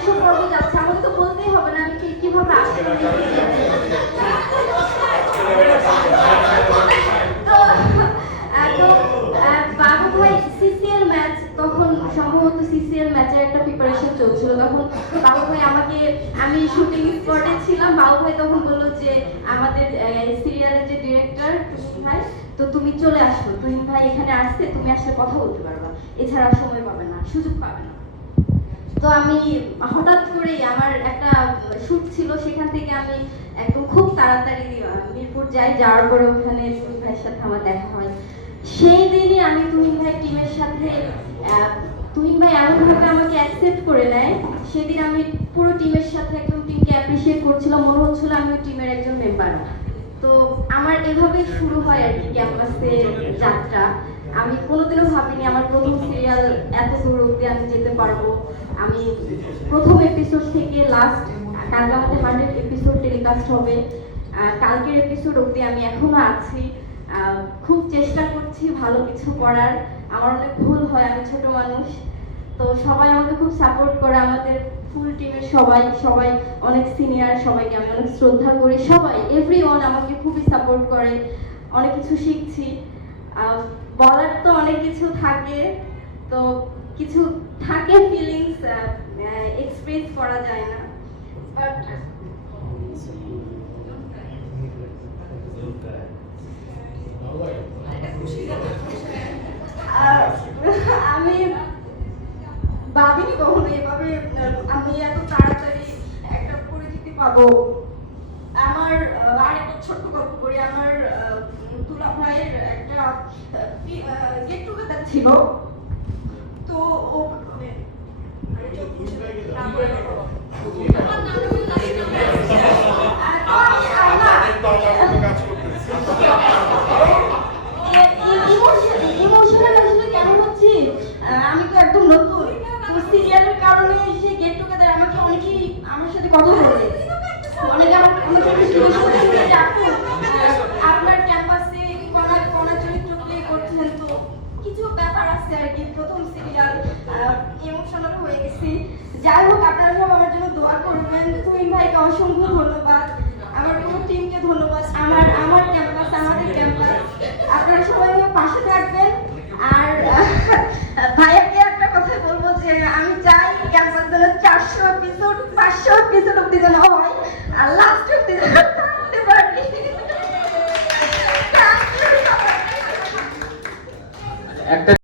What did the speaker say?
একশো পর্ব যাচ্ছে আমাকে তো বলতেই হবে না আমি কীভাবে ছিলাম বাবু ভাই তখন বলল যে আমাদের সিরিয়ালের যে ডিরেক্টর তুহিন ভাই তো তুমি চলে আসো। তুমি ভাই এখানে আসতে তুমি আসলে কথা বলতে পারবা। এছাড়া সময় পাবে না সুযোগ পাবে না। তো আমি হঠাৎ করেই আমার একটা শুট ছিল, সেখান থেকে আমি একদম খুব তাড়াতাড়ি মিরপুর যাই, যাওয়ার পরে ওখানে তুহিন ভাইয়ের সাথে আমার দেখা হয়। সেই দিনই আমি তুহিন ভাই টিমের সাথে তুহিন ভাই এমনভাবে আমাকে অ্যাকসেপ্ট করে নেয়, সেদিন আমি পুরো টিমের সাথে একদম টিমকে অ্যাপ্রিসিয়েট করছিলাম মনে হচ্ছিল আমি টিমের একজন মেম্বার তো আমার এভাবেই শুরু হয় আর কি ক্যাম্পাসের যাত্রা। আমি কোনোদিনও ভাবিনি আমার প্রথম সিরিয়াল এত দূর অব্দি আমি যেতে পারব। আমি প্রথম এপিসোড থেকে লাস্ট কালকে আমাদের হান্ড্রেড এপিসোড টেলিকাস্ট হবে। কালকের এপিসোড অব্দি আমি এখনও আছি। খুব চেষ্টা করছি ভালো কিছু করার। আমার অনেক ভুল হয়, আমি ছোট মানুষ। তো সবাই আমাকে খুব সাপোর্ট করে, আমাদের ফুল টিমের সবাই সবাই অনেক সিনিয়র সবাইকে আমি অনেক শ্রদ্ধা করি। সবাই এভরি ওয়ান আমাকে খুবই সাপোর্ট করে। অনেক কিছু শিখছি। অনেক কিছু থাকে। তো কিছু থাকে ফিলিংস এক্সপ্রেস করা যায় না। আমি ভাবিনি কখনো এভাবে আমি এত তাড়াতাড়ি একটা পরিচিতি পাবো আমার আহ, আর একটা ছোট্ট গল্প করি। আমার তুলা ভাইয়ের একটা ছিল। তো মানে, হচ্ছি আমি তো একদম নতুন সিরিয়ালের কারণে সেই গেট টুগেদার আমাকে অনেকেই আমার সাথে কথা বলে অনেকে আমার আমাকে জিজ্ঞেস করছে যে আপু আহ, আপনার ক্যাম্পাসে কোনা কোনা চরিত্র প্লে করছেন তো কিছু আছে আর কি, প্রথম সিরিয়াল ইমোশনাল হয়ে গেছি। যাই হোক, আপনারা সব আমার জন্য দোয়া করবেন। তুহিন ভাইকে অসংখ্য ধন্যবাদ। আমার পুরো টিমকে ধন্যবাদ। আমার আমার ক্যাম্পাস আমাদের ক্যাম্পাস আপনারা সবাই আমার পাশে থাকবেন। আর ভাইয়াকে একটা কথা বলব যে, আমি চাই ক্যাম্পাস যেন চারশো এপিসোড পাঁচশো এপিসোড অব্দি যেন হয়। আর লাস্ট অব্দি একটা